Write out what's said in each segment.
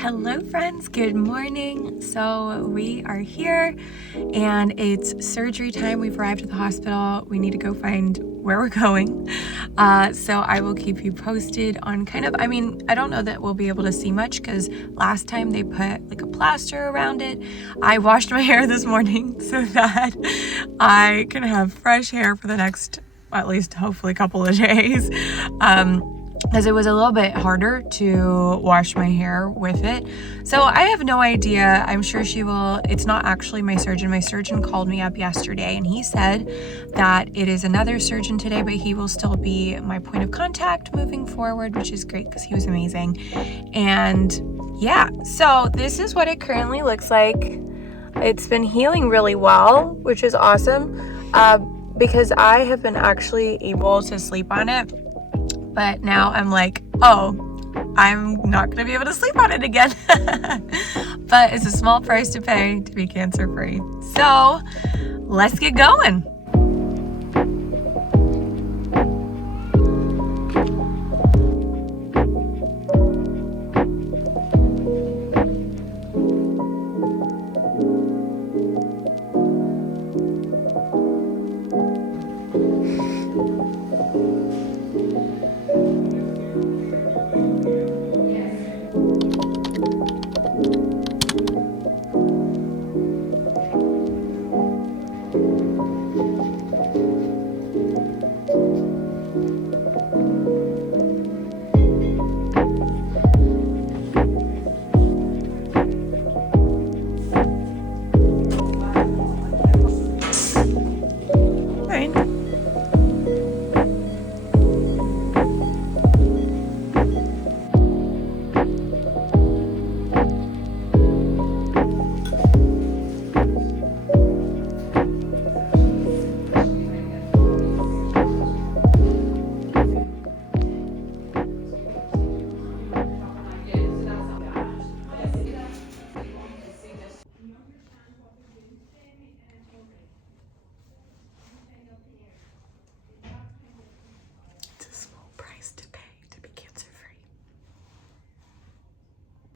Hello friends, good morning. So we are here and it's surgery time. We've arrived at the hospital. We need to go find where we're going. So I will keep you posted on I don't know that we'll be able to see much because last time they put like a plaster around it. I washed my hair this morning so that I can have fresh hair for the next, at least hopefully, couple of days. As it was a little bit harder to wash my hair with it. So I have no idea. I'm sure she will. It's not actually my surgeon. My surgeon called me up yesterday and he said that it is another surgeon today, but he will still be my point of contact moving forward, which is great because he was amazing. And yeah, so this is what it currently looks like. It's been healing really well, which is awesome because I have been actually able to sleep on it. But now I'm like, oh, I'm not going to be able to sleep on it again. But it's a small price to pay to be cancer-free. So let's get going.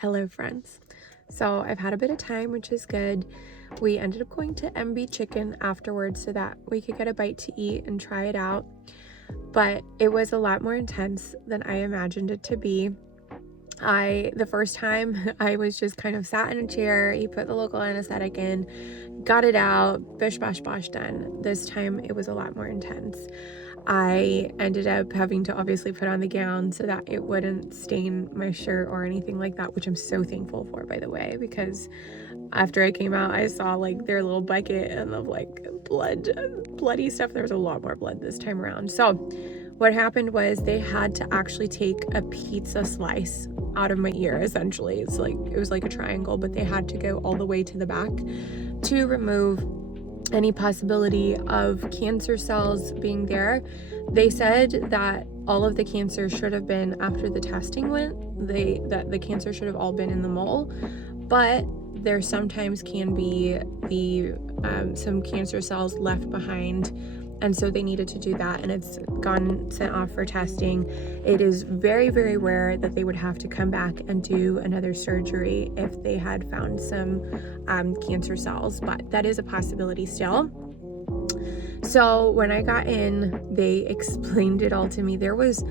Hello friends. So I've had a bit of time, which is good. We ended up going to MB Chicken afterwards so that we could get a bite to eat and try it out. But it was a lot more intense than I imagined it to be. The first time I was just kind of sat in a chair, he put the local anesthetic in, got it out, bish bash bosh, done. This time it was a lot more intense. I ended up having to obviously put on the gown so that it wouldn't stain my shirt or anything like that, which I'm so thankful for, by the way, because after I came out, I saw like their little bucket and of like bloody stuff. There was a lot more blood this time around. So what happened was they had to actually take a pizza slice out of my ear, essentially. It was like a triangle, but they had to go all the way to the back to remove any possibility of cancer cells being there. They said that all of the cancer should have been after the testing went, that the cancer should have all been in the mole, but there sometimes can be some cancer cells left behind, and so they needed to do that, and it's gone sent off for testing. It is very, very rare that they would have to come back and do another surgery if they had found some cancer cells, but that is a possibility still. So when I got in, they explained it all to me. There was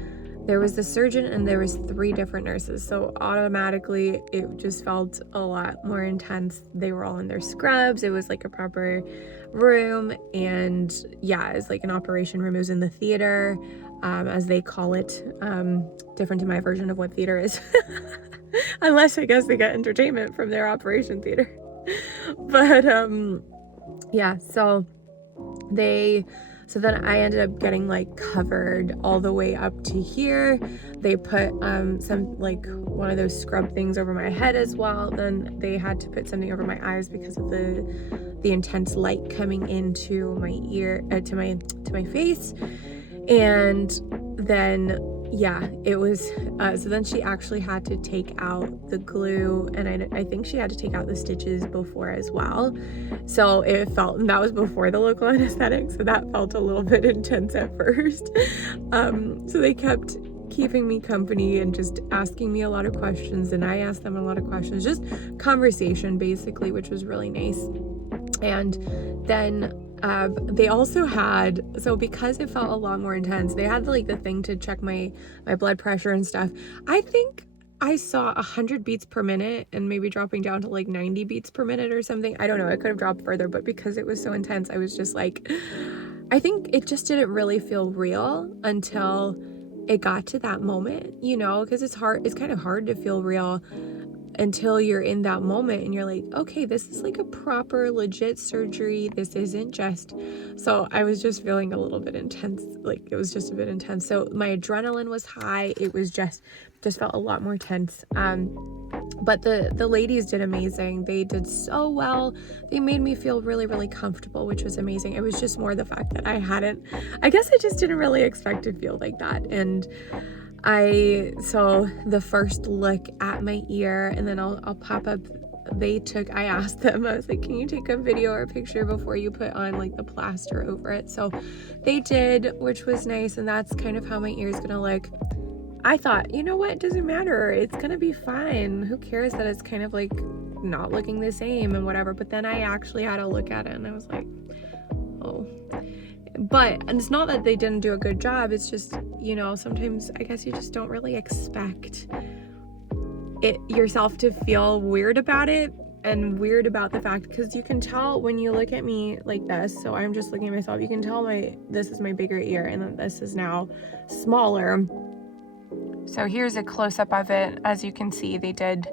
the surgeon and there was 3 different nurses, so automatically it just felt a lot more intense. They were all in their scrubs. It was like a proper room, and yeah, it's like an operation room. It was in the theater, as they call it, different to my version of what theater is. Unless I guess they got entertainment from their operation theater. But yeah, so then I ended up getting like covered all the way up to here. They put some like one of those scrub things over my head as well. Then they had to put something over my eyes because of the intense light coming into my ear, to my face. And then yeah, it was so then she actually had to take out the glue, and I think she had to take out the stitches before as well. So it felt, and that was before the local anesthetic, so that felt a little bit intense at first. So they kept keeping me company and just asking me a lot of questions, and I asked them a lot of questions, just conversation basically, which was really nice. And then they also had, so because it felt a lot more intense, they had like the thing to check my blood pressure and stuff. I think I saw 100 beats per minute and maybe dropping down to like 90 beats per minute or something. I don't know, it could have dropped further, but because it was so intense, I was just like, I think it just didn't really feel real until it got to that moment, you know, because it's kind of hard to feel real until you're in that moment and you're like, okay, this is like a proper legit surgery. This isn't just, so I was just feeling a little bit intense. Like it was just a bit intense. So my adrenaline was high. It was just felt a lot more tense. But the ladies did amazing. They did so well. They made me feel really, really comfortable, which was amazing. It was just more the fact that I guess I just didn't really expect to feel like that. And so the first look at my ear, and then I'll pop up, I asked them, I was like, can you take a video or a picture before you put on like the plaster over it? So they did, which was nice. And that's kind of how my ear is gonna look. I thought, you know what, it doesn't matter, it's gonna be fine. Who cares that it's kind of like not looking the same and whatever. But then I actually had to look at it and I was like, oh. But it's not that they didn't do a good job, it's just, you know, sometimes I guess you just don't really expect it yourself to feel weird about it, and weird about the fact, because you can tell when you look at me like this, so I'm just looking at myself, you can tell this is my bigger ear and then this is now smaller. So here's a close-up of it. As you can see, they did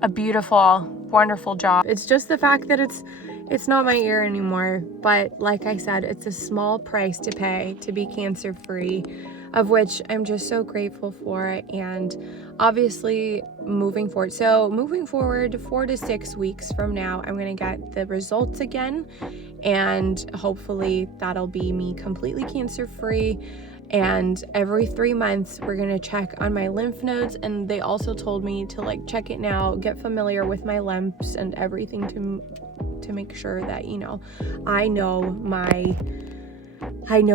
a beautiful, wonderful job. It's just the fact that it's not my ear anymore, but like I said, it's a small price to pay to be cancer-free, of which I'm just so grateful for. And obviously moving forward 4 to 6 weeks from now, I'm gonna get the results again, and hopefully that'll be me completely cancer-free. And every 3 months we're gonna check on my lymph nodes, and they also told me to like check it now, get familiar with my lumps and everything to make sure that, you know, I know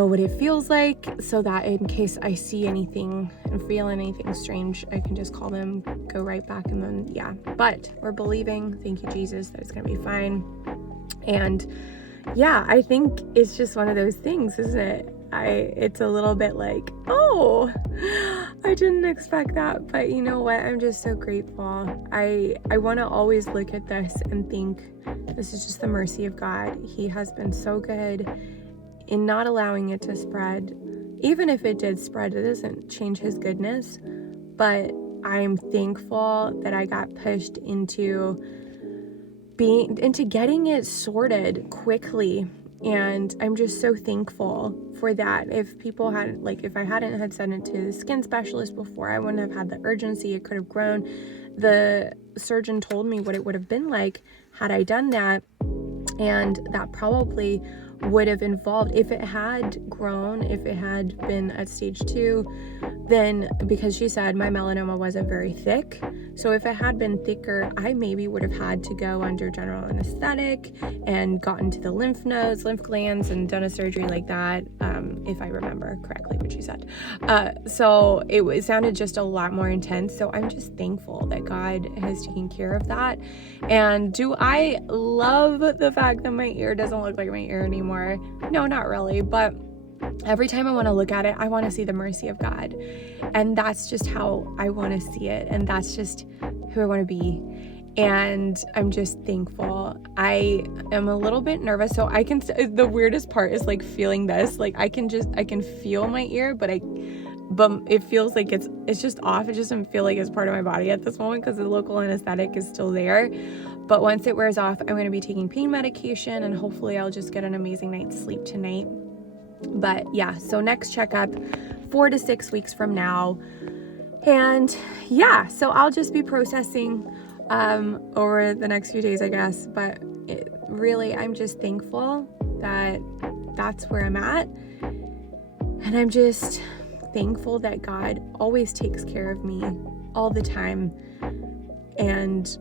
what it feels like, so that in case I see anything and feel anything strange, I can just call them, go right back, and then yeah. But we're believing, thank you Jesus, that it's gonna be fine. And yeah, I think it's just one of those things, isn't it? It's a little bit like, oh, I didn't expect that, but you know what? I'm just so grateful. I want to always look at this and think this is just the mercy of God. He has been so good in not allowing it to spread. Even if it did spread, it doesn't change his goodness, but I'm thankful that I got pushed into getting it sorted quickly. And I'm just so thankful for that. If I hadn't had sent it to the skin specialist before, I wouldn't have had the urgency. It could have grown. The surgeon told me what it would have been like had I done that, and that probably would have involved, if it had grown, if it had been at stage 2, then, because she said my melanoma wasn't very thick, so if it had been thicker, I maybe would have had to go under general anesthetic and gotten to the lymph nodes, lymph glands, and done a surgery like that, if I remember correctly what she said. So it sounded just a lot more intense. So I'm just thankful that God has taken care of that. And do I love the fact that my ear doesn't look like my ear anymore? No, not really, but every time I want to look at it, I want to see the mercy of God. And that's just how I want to see it. And that's just who I want to be. And I'm just thankful. I am a little bit nervous. So the weirdest part is like feeling this, like I can feel my ear, but it feels like it's just off. It just doesn't feel like it's part of my body at this moment because the local anesthetic is still there. But once it wears off, I'm going to be taking pain medication, and hopefully I'll just get an amazing night's sleep tonight. But yeah, so next checkup 4 to 6 weeks from now. And yeah, so I'll just be processing over the next few days, I guess. But really, I'm just thankful that that's where I'm at. And I'm just thankful that God always takes care of me all the time. And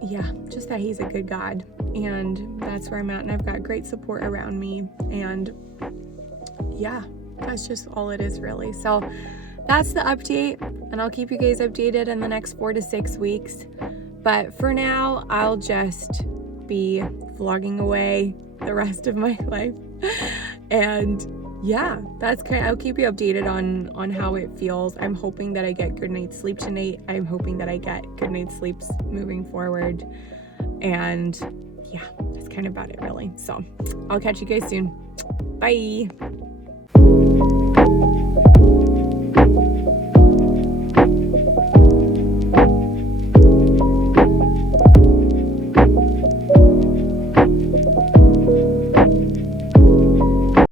yeah, just that he's a good God. And that's where I'm at. And I've got great support around me. And yeah, that's just all it is, really. So that's the update, and I'll keep you guys updated in the next 4 to 6 weeks. But for now, I'll just be vlogging away the rest of my life. And yeah, that's I'll keep you updated on how it feels. I'm hoping that I get good night's sleep tonight. I'm hoping that I get good night's sleeps moving forward. And yeah, that's kind of about it really. So I'll catch you guys soon. Bye.